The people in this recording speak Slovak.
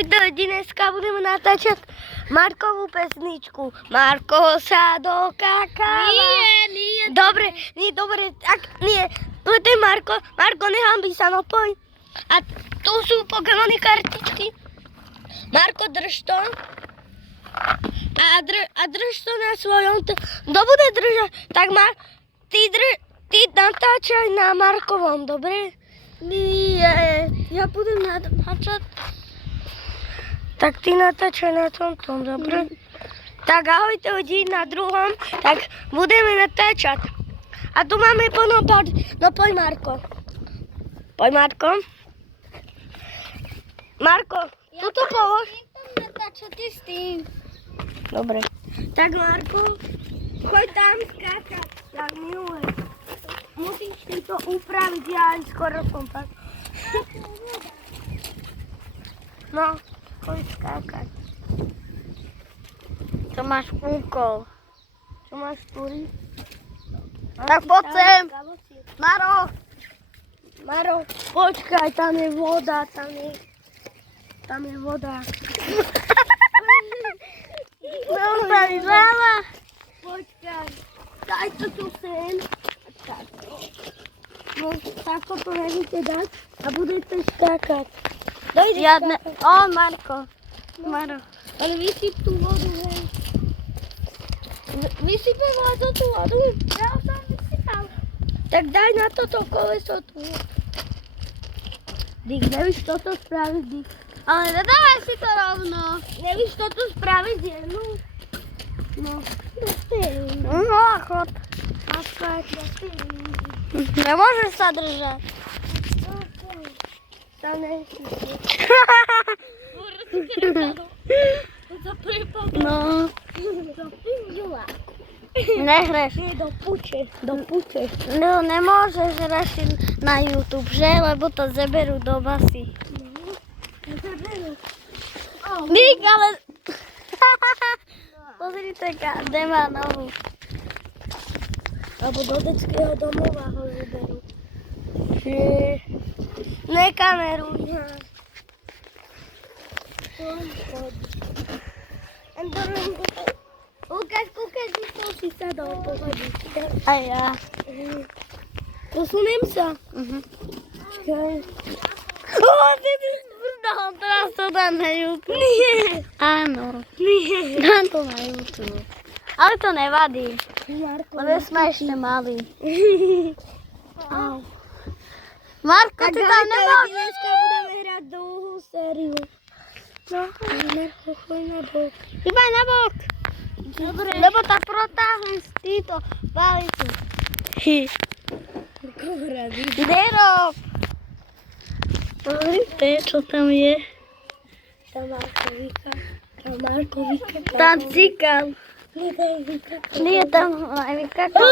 Dneska budeme natáčať Markovú pesničku. Marko sa dokákava. Nie. Dobre, tak nie. Tu je ten Marko. Marko, nehambí sa, no poď. A tu sú Pokémony kartičky. Marko, drž to. A drž to na svojom. Kto bude držať? Tak ty natáčaj na Markovom, dobre? Nie. Ja budem natáčať. Tak ty natáčaj na tomto, dobre? Tak ahoj, to hodí na druhom, tak budeme natáčať. A tu máme plno part. No poď, Marko. Poď, Marko. Marko, tuto polož. Natáčať s tým. Dobre. Tak, Marko, choď tam skákať. Tak milé. Musíš si to upraviť, ja aj skoro som tak. No, choď skákať. To máš úkol. Čo máš túry? Tak poď sem. Maro, počkaj, tam je voda, tam je voda. Dostali veľa. Počkaj, daj to tu sem. No, takto to nevíte dať a budete skákať. Dojde Žiadne. skákať. Marko. Maro. Ale vysyp tú vodu, hej. Vysypem tú vodu. Ja som vysypal. Tak daj na toto koleso tu. Dík, nevíš toto spraviť, Dík. Ale nedávaj si to rovno. Nevíš toto spraviť jednu? No, No, chod. Nemôžeš sa držať. Tam nejsi. No. Nehreš. Nie, do puče. No, nemôžeš rešiť na YouTube, že? Lebo to zeberú do basy. Dík, ale... Pozrite, kde má nohu. Alebo do detského domova ho zoberú. Nekameruj. Lukáš, vyšlo si sa do pohodí. A ja. Posuniem sa. Čakaj. Ty by sprdal, teraz to dám na YouTube. Nie. Áno. Nie. Dám to na YouTube. Ale to nevadí, Marko, lebo sme ešte mali. Au. Marko, Tak ty tam nemôžeš. dneska budeme hrať dlhú sériu. No, Marko, choď na bok. Iba na bok. Dobre. Lebo tak protáhli z týto palicu. Derok. Pozrite, čo tam je. Tam Markovika. Tam cikal. Nie, tam aj vykakal.